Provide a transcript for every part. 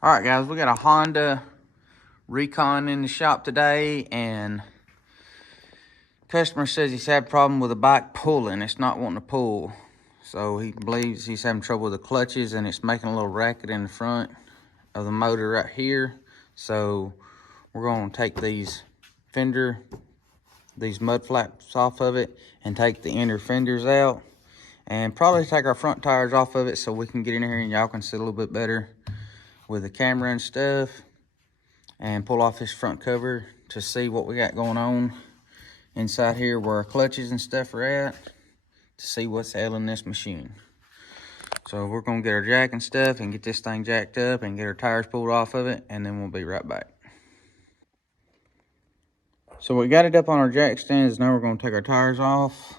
All right, guys, we got a Honda Recon in the shop today, and customer says he's had a problem with the bike pulling. It's not wanting to pull. So he believes he's having trouble with the clutches, and it's making a little racket in the front of the motor right here. So we're going to take these mud flaps off of it and take the inner fenders out, and probably take our front tires off of it so we can get in here and y'all can see a little bit better with the camera and stuff, and pull off this front cover to see what we got going on inside here where our clutches and stuff are at, to see what's ailing this machine. So we're gonna get our jack and stuff and get this thing jacked up and get our tires pulled off of it, and then we'll be right back. So we got it up on our jack stands. Now we're gonna take our tires off.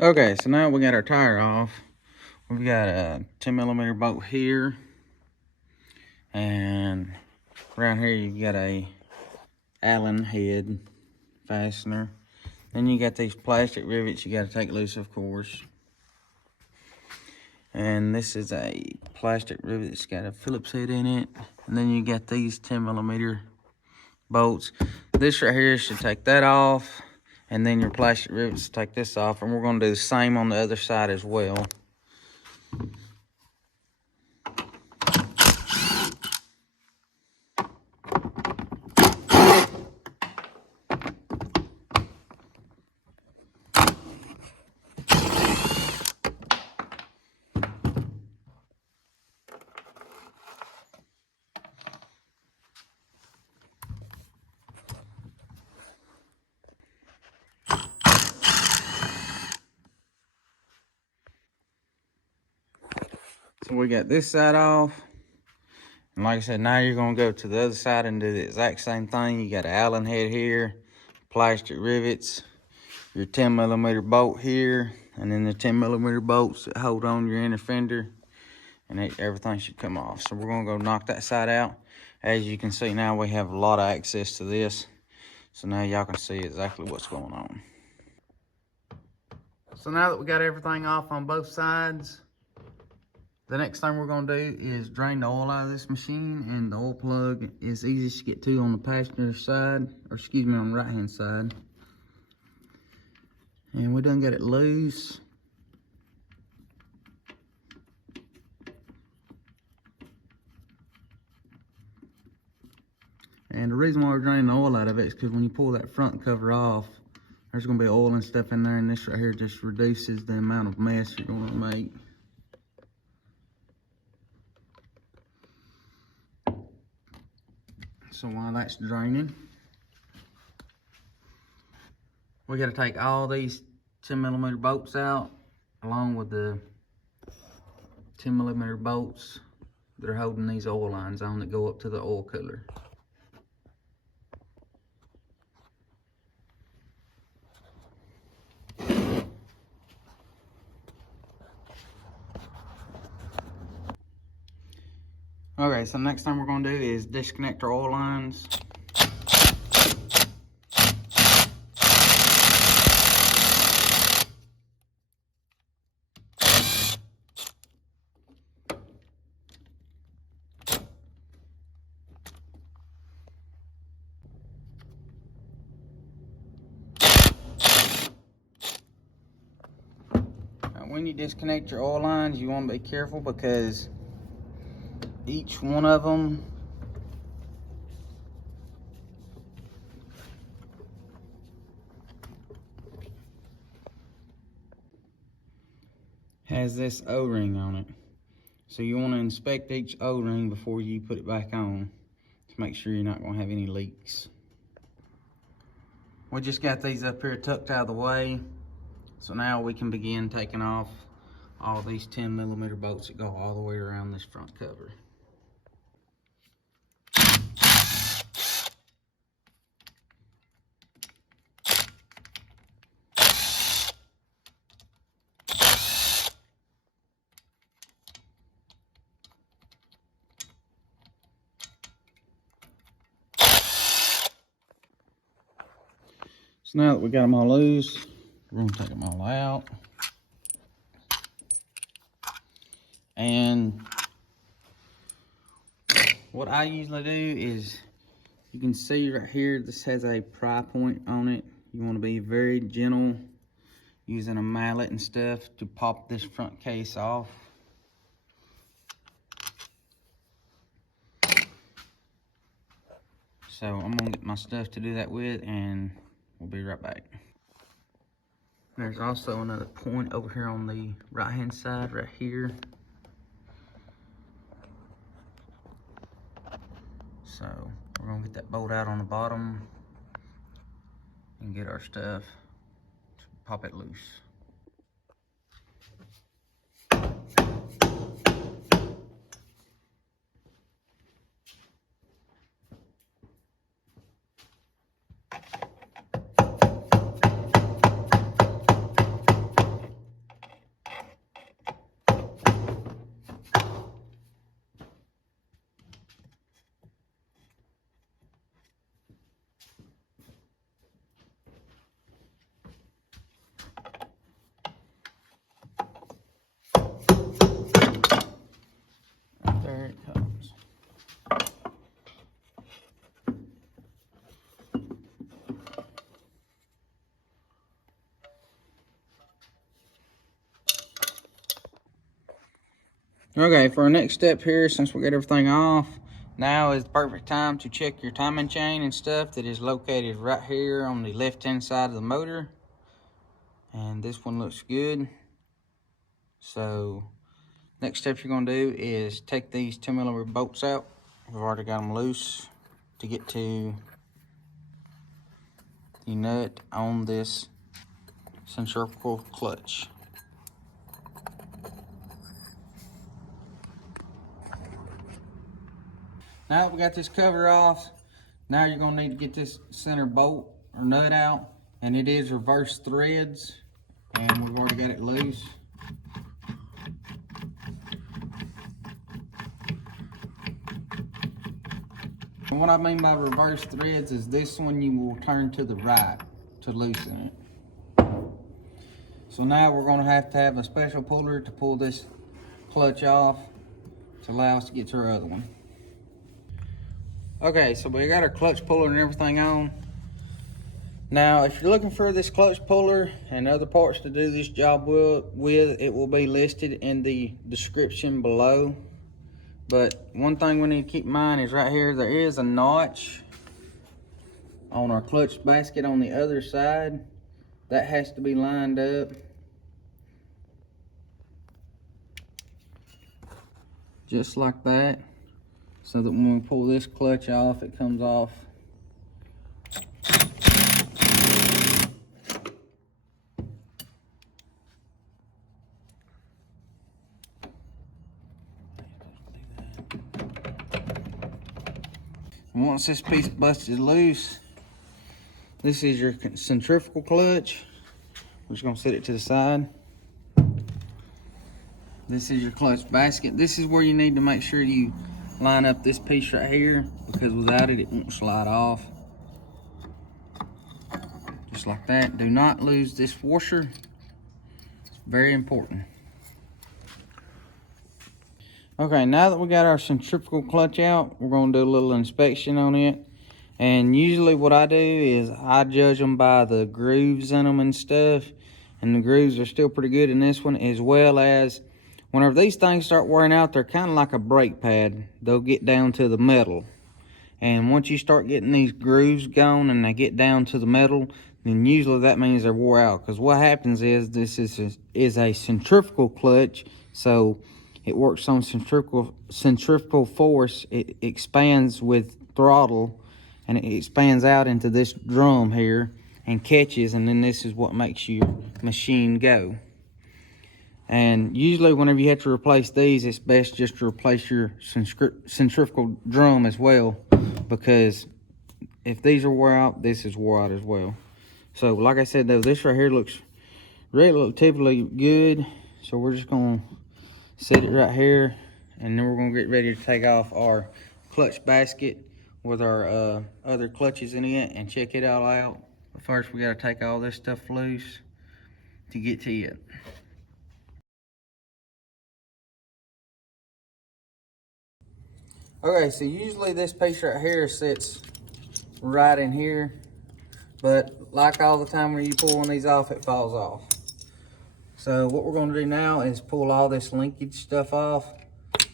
Okay, so now we got our tire off. We've got a 10mm bolt here, and around here you got a Allen head fastener. Then you got these plastic rivets you got to take loose, of course. And this is a plastic rivet that's got a Phillips head in it. And then you got these 10mm bolts. This right here should take that off, and then your plastic rivets take this off. And we're going to do the same on the other side as well. So we got this side off. And like I said, now you're going to go to the other side and do the exact same thing. You got an Allen head here, plastic rivets, your 10mm bolt here, and then the 10mm bolts that hold on your inner fender, and everything should come off. So we're going to go knock that side out. As you can see now, we have a lot of access to this. So now y'all can see exactly what's going on. So now that we got everything off on both sides, the next thing we're going to do is drain the oil out of this machine, and the oil plug is easiest to get to on the passenger side, or excuse me, on the right hand side. And we done got it loose. And the reason why we're draining the oil out of it is because when you pull that front cover off, there's going to be oil and stuff in there, and this right here just reduces the amount of mess you're going to make. So while that's draining, we got to take all these 10mm bolts out, along with the 10mm bolts that are holding these oil lines on that go up to the oil cooler. Okay, so the next thing we're going to do is disconnect our oil lines. Now, when you disconnect your oil lines, you want to be careful, because each one of them has this O-ring on it. So you want to inspect each O-ring before you put it back on to make sure you're not going to have any leaks. We just got these up here tucked out of the way. So now we can begin taking off all these 10mm bolts that go all the way around this front cover. So now that we got them all loose, We're gonna take them all out. And what I usually do is, you can see right here, this has a pry point on it. You want to be very gentle using a mallet and stuff to pop this front case off. So I'm gonna get my stuff to do that with, and we'll be right back. There's also another point over here on the right hand side right here. So we're gonna get that bolt out on the bottom and get our stuff to pop it loose. There it comes. Okay, for our next step here, since we got everything off, now is the perfect time to check your timing chain and stuff that is located right here on the left-hand side of the motor. And this one looks good. So next step you're gonna do is take these 2mm bolts out. We've already got them loose to get to the nut on this centrifugal clutch. Now that we got this cover off, now you're gonna need to get this center bolt or nut out, and it is reverse threads, and we've already got it loose. And what I mean by reverse threads is this one you will turn to the right to loosen it. So now we're gonna have to have a special puller to pull this clutch off to allow us to get to our other one. Okay, so we got our clutch puller and everything on. Now, if you're looking for this clutch puller and other parts to do this job with, it will be listed in the description below. But one thing we need to keep in mind is right here, there is a notch on our clutch basket on the other side. That has to be lined up. Just like that. So that when we pull this clutch off, it comes off. And once this piece busted loose, this is your centrifugal clutch. We're just gonna set it to the side. This is your clutch basket. This is where you need to make sure you line up this piece right here, because without it, it won't slide off. Just like that. Do not lose this washer. It's very important. Okay, now that we got our centrifugal clutch out, we're gonna do a little inspection on it. And usually what I do is I judge them by the grooves in them and stuff. And the grooves are still pretty good in this one, as well as whenever these things start wearing out, they're kind of like a brake pad. They'll get down to the metal. And once you start getting these grooves gone and they get down to the metal, then usually that means they're wore out. Because what happens is this is a centrifugal clutch, so it works on centrifugal force. It expands with throttle, and it expands out into this drum here and catches, and then this is what makes your machine go. And usually whenever you have to replace these, it's best just to replace your centrifugal drum as well, because if these are wore out, this is wore out as well. So like I said though, this right here looks relatively good. So we're just gonna set it right here, and then we're gonna get ready to take off our clutch basket with our other clutches in it and check it all out. But first we gotta take all this stuff loose to get to it. Okay, so usually this piece right here sits right in here, but like all the time when you pull one of these off, it falls off. So what we're going to do now is pull all this linkage stuff off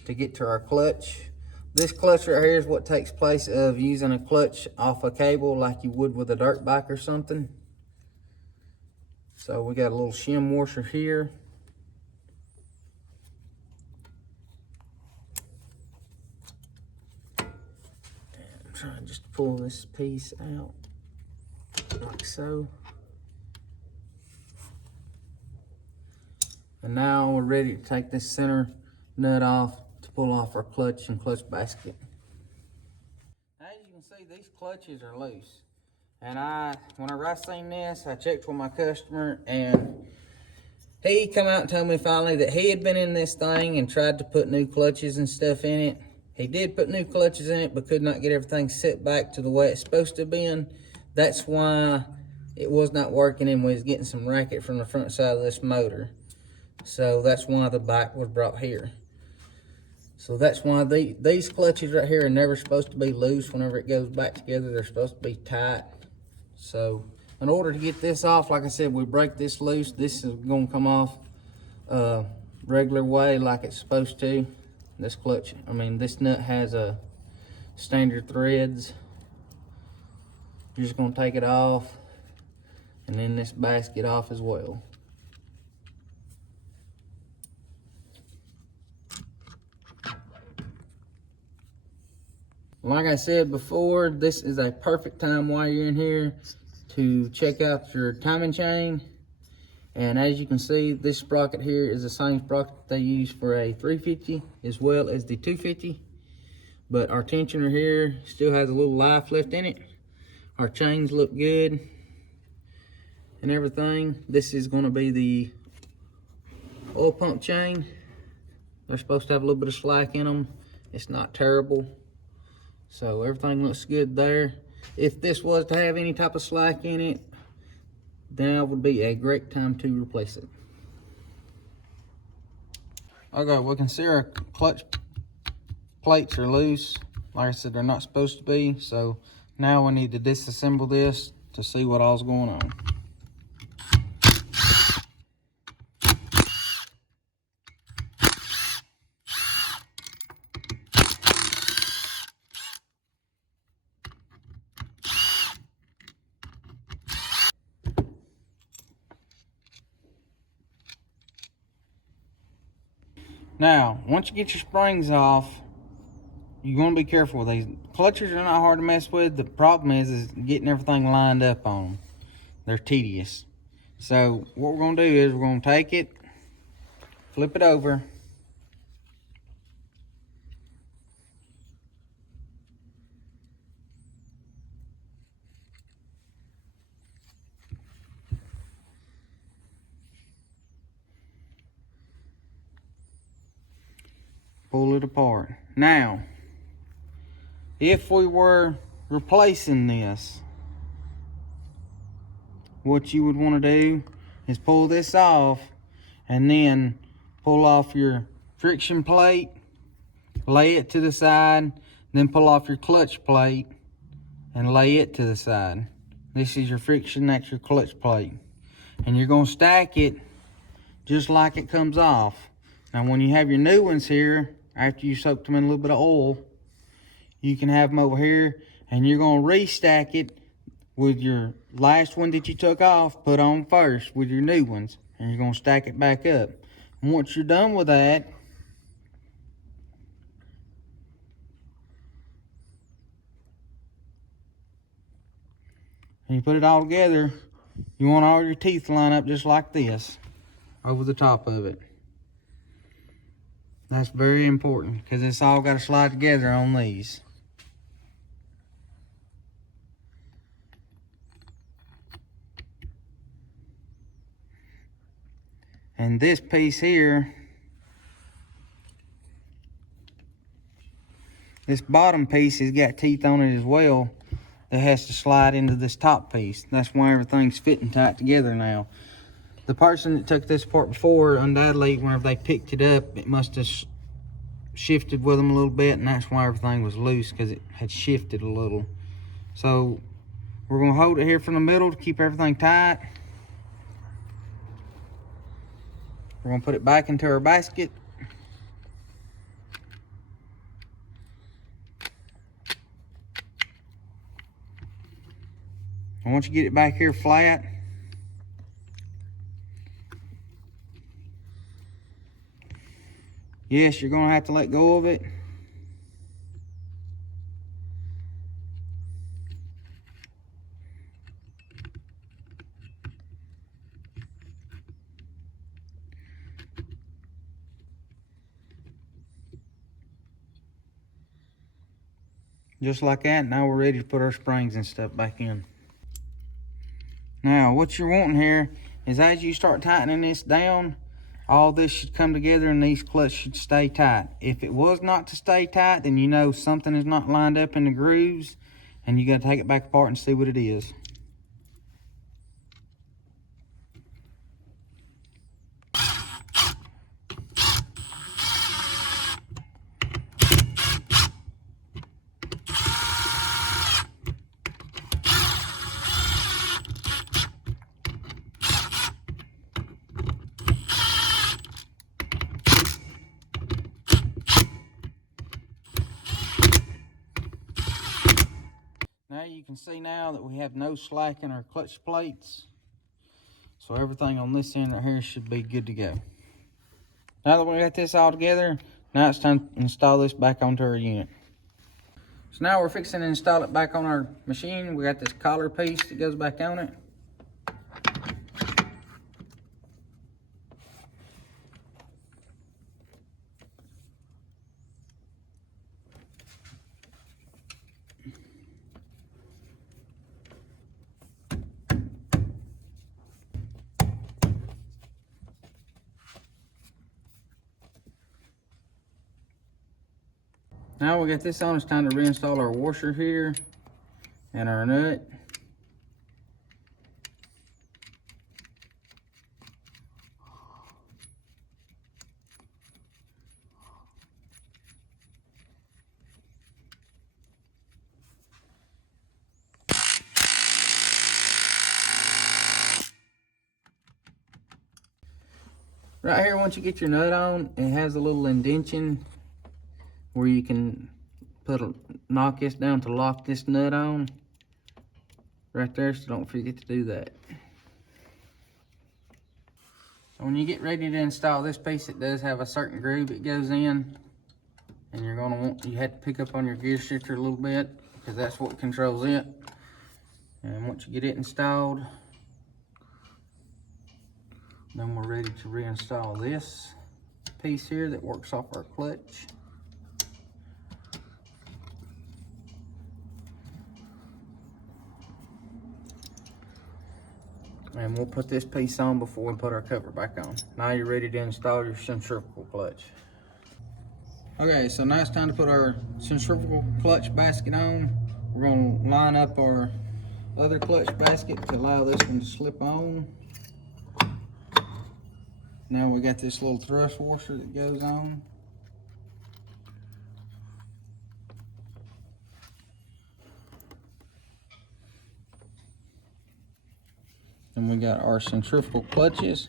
to get to our clutch. This clutch right here is what takes place of using a clutch off a cable like you would with a dirt bike or something. So we got a little shim washer here. And I'm trying just to pull this piece out like so. And now we're ready to take this center nut off to pull off our clutch and clutch basket. As you can see, these clutches are loose. And whenever I seen this, I checked with my customer, and he come out and told me finally that he had been in this thing and tried to put new clutches and stuff in it. He did put new clutches in it, but could not get everything set back to the way it's supposed to have been. That's why it was not working, and we was getting some racket from the front side of this motor. So that's why the bike was brought here. So that's why these clutches right here are never supposed to be loose. Whenever it goes back together, they're supposed to be tight. So in order to get this off, like I said, we break this loose. This is going to come off regular way like it's supposed to. This clutch, this nut has a standard threads. You're just going to take it off, and then this basket off as well. Like I said before, this is a perfect time while you're in here to check out your timing chain. And as you can see, this sprocket here is the same sprocket they use for a 350 as well as the 250. But our tensioner here still has a little life left in it. Our chains look good and everything. This is going to be the oil pump chain. They're supposed to have a little bit of slack in them. It's not terrible. So everything looks good there. If this was to have any type of slack in it, now would be a great time to replace it. Okay, we can see our clutch plates are loose. Like I said, they're not supposed to be. So now we need to disassemble this to see what all's going on. Now, once you get your springs off, you're going to be careful with these. Clutches are not hard to mess with. The problem is getting everything lined up on them. They're tedious. So what we're going to do is we're going to take it, flip it over, pull it apart. Now, if we were replacing this, what you would want to do is pull this off and then pull off your friction plate, lay it to the side, then pull off your clutch plate and lay it to the side. This is your friction, that's your clutch plate. And you're going to stack it just like it comes off. Now when you have your new ones here, after you soaked them in a little bit of oil, you can have them over here, and you're going to restack it with your last one that you took off, put on first with your new ones, and you're going to stack it back up. And once you're done with that, and you put it all together, you want all your teeth to line up just like this over the top of it. That's very important because it's all got to slide together on these. And this piece here, this bottom piece has got teeth on it as well that has to slide into this top piece. That's why everything's fitting tight together now. The person that took this apart before, undoubtedly, whenever they picked it up, it must have shifted with them a little bit, and that's why everything was loose, because it had shifted a little. So we're going to hold it here from the middle to keep everything tight. We're going to put it back into our basket. And once you get it back here flat, yes, you're going to have to let go of it. Just like that. Now we're ready to put our springs and stuff back in. Now, what you're wanting here is as you start tightening this down, all this should come together and these clutches should stay tight. If it was not to stay tight, then you know something is not lined up in the grooves, and you got to take it back apart and see what it is. Now you can see now that we have no slack in our clutch plates. So everything on this end right here should be good to go. Now that we got this all together, now it's time to install this back onto our unit. So now we're fixing to install it back on our machine. We got this collar piece that goes back on it. Now we got this on, it's time to reinstall our washer here and our nut. Right here, once you get your nut on, it has a little indention where you can knock this down to lock this nut on. Right there, so don't forget to do that. So when you get ready to install this piece, it does have a certain groove it goes in. And you're gonna you have to pick up on your gear shifter a little bit, because that's what controls it. And once you get it installed, then we're ready to reinstall this piece here that works off our clutch. And we'll put this piece on before we put our cover back on. Now you're ready to install your centrifugal clutch. Okay, so now it's time to put our centrifugal clutch basket on. We're going to line up our other clutch basket to allow this one to slip on. Now we got this little thrust washer that goes on. And we got our centrifugal clutches.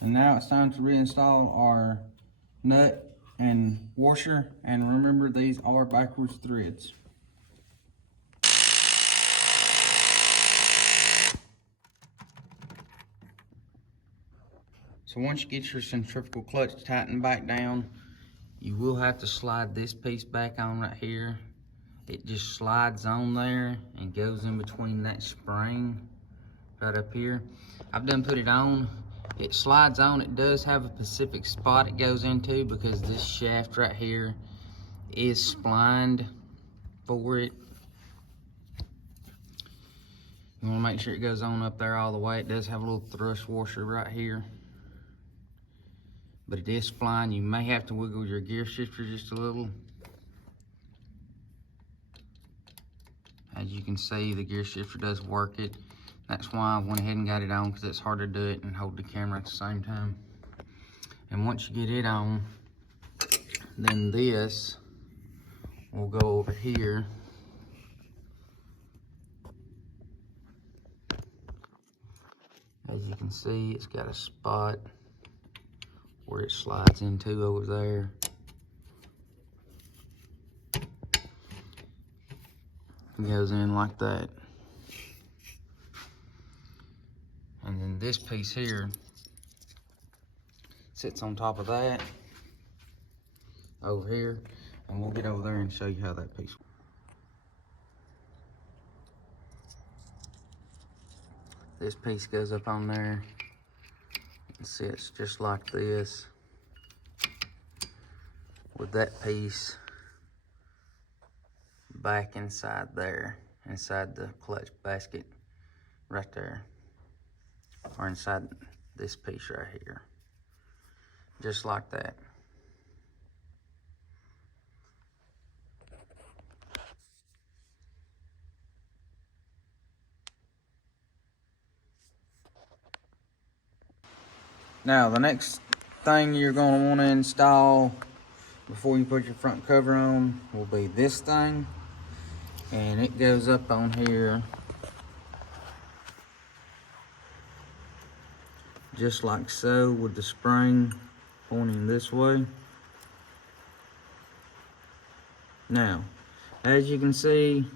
And now it's time to reinstall our nut and washer. And remember, these are backwards threads. So once you get your centrifugal clutch tightened back down, you will have to slide this piece back on right here. It just slides on there and goes in between that spring right up here. I've done put it on. It slides on. It does have a specific spot it goes into because this shaft right here is splined for it. You want to make sure it goes on up there all the way. It does have a little thrust washer right here, but it is splined. You may have to wiggle your gear shifter just a little. As you can see, the gear shifter does work it. That's why I went ahead and got it on, because it's hard to do it and hold the camera at the same time. And once you get it on, then this will go over here. As you can see, it's got a spot where it slides into over there. It goes in like that. And then this piece here sits on top of that over here, and we'll get over there and show you how that piece works. This piece goes up on there and sits just like this, with that piece back inside there, inside the clutch basket right there, or inside this piece right here, just like that. Now the next thing you're going to want to install before you put your front cover on will be this thing, and it goes up on here just like so, with the spring pointing this way. Now, as you can see,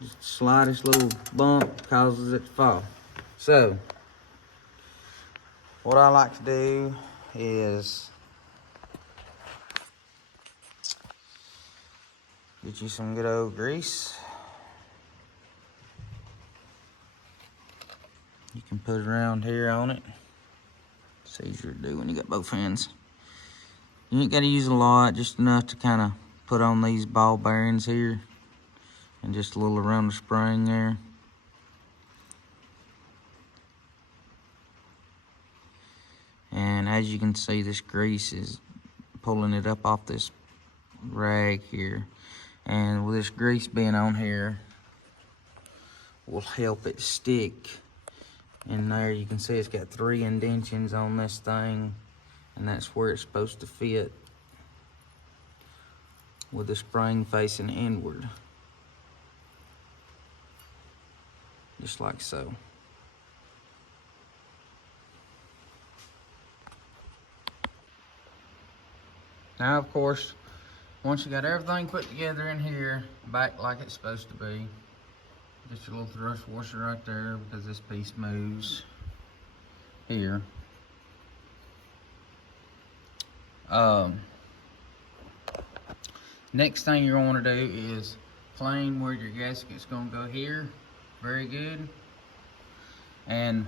just the slightest little bump causes it to fall. So, what I like to do is get you some good old grease. You can put it around here on it. It's easier to do when you got both hands. You ain't got to use a lot, just enough to kind of put on these ball bearings here, and just a little around the spring there. And as you can see, this grease is pulling it up off this rag here, and with this grease being on here will help it stick in there. You can see it's got 3 indentions on this thing, and that's where it's supposed to fit, with the spring facing inward, just like so. Now, of course, once you got everything put together in here, back like it's supposed to be, just a little thrust washer right there, because this piece moves here. Next thing you're going to do is plane where your gasket's going to go here. Very good. And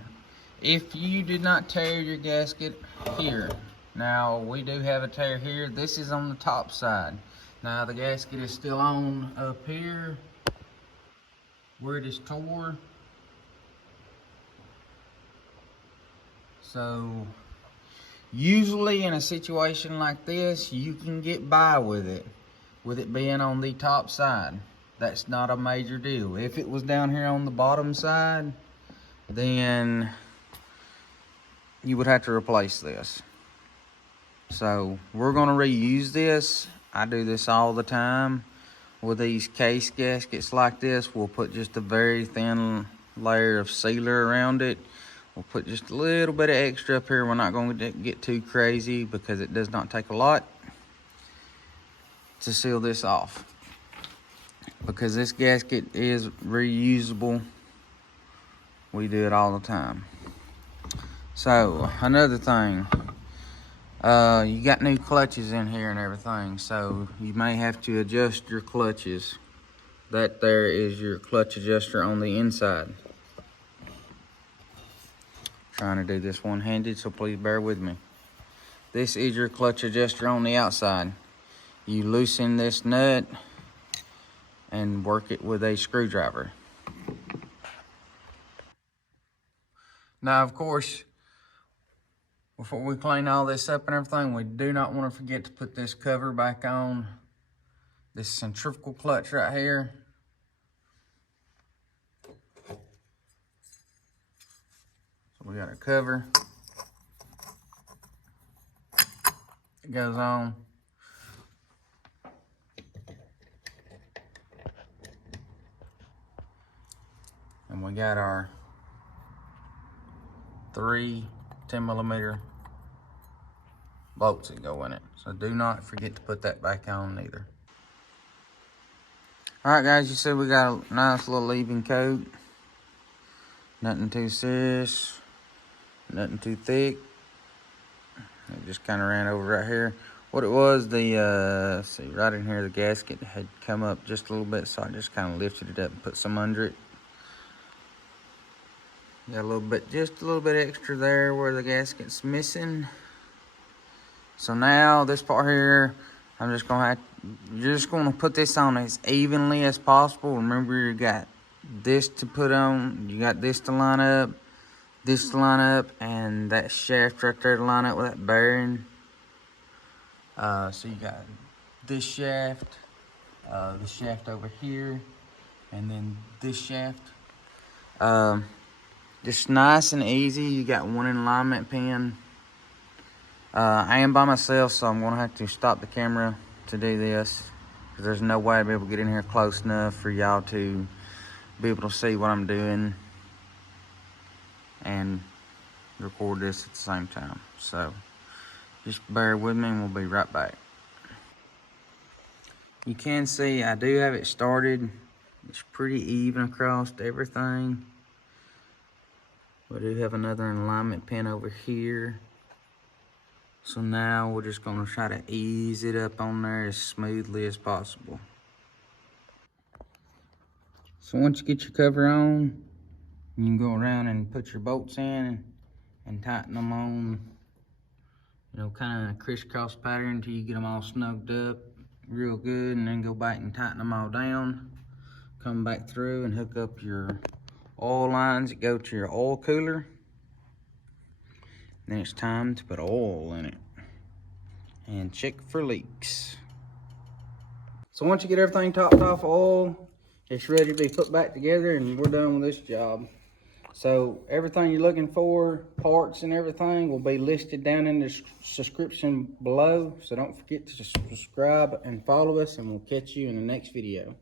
if you did not tear your gasket here, now we do have a tear here. This is on the top side. Now the gasket is still on up here where it is tore. So usually in a situation like this, you can get by with it being on the top side. That's not a major deal. If it was down here on the bottom side, then you would have to replace this. So we're going to reuse this. I do this all the time with these case gaskets like this. We'll put just a very thin layer of sealer around it. We'll put just a little bit of extra up here. We're not going to get too crazy, because it does not take a lot to seal this off, because this gasket is reusable. We do it all the time. So another thing, you got new clutches in here and everything, so you may have to adjust your clutches. That there is your clutch adjuster on the inside. Trying to do this one-handed, so please bear with me. This is your clutch adjuster on the outside. You loosen this nut and work it with a screwdriver. Now, of course, before we clean all this up and everything, we do not want to forget to put this cover back on. This centrifugal clutch right here. we got a cover. It goes on. And we got our 3 10mm bolts that go in it. So do not forget to put that back on either. Alright guys, you see we got a nice little even coat. Nothing too serious, nothing too thick. It just kind of ran over right here. What it was, the see right in here, the gasket had come up just a little bit, so I just kind of lifted it up and put some under it. Got a little bit, just a little bit extra there where the gasket's missing. So now this part here, I'm just gonna you're just gonna put this on as evenly as possible. Remember, you got this to put on, you got this to line up, this to line up, and that shaft right there to line up with that bearing. So you got this shaft, the shaft over here, and then this shaft. Just nice and easy. You got one alignment pin. I am by myself, so I'm gonna have to stop the camera to do this, because there's no way I'll be able to get in here close enough for y'all to be able to see what I'm doing and record this at the same time. So just bear with me and we'll be right back. You can see I do have it started. It's pretty even across everything. We do have another alignment pin over here. So now we're just gonna try to ease it up on there as smoothly as possible. So once you get your cover on, you can go around and put your bolts in and tighten them on, you know, kind of crisscross pattern until you get them all snugged up real good, and then go back and tighten them all down. Come back through and hook up your oil lines that go to your oil cooler. Then it's time to put oil in it and check for leaks. So once you get everything topped off oil, it's ready to be put back together and we're done with this job. So everything you're looking for, parts and everything, will be listed down in the description below. So don't forget to subscribe and follow us, and we'll catch you in the next video.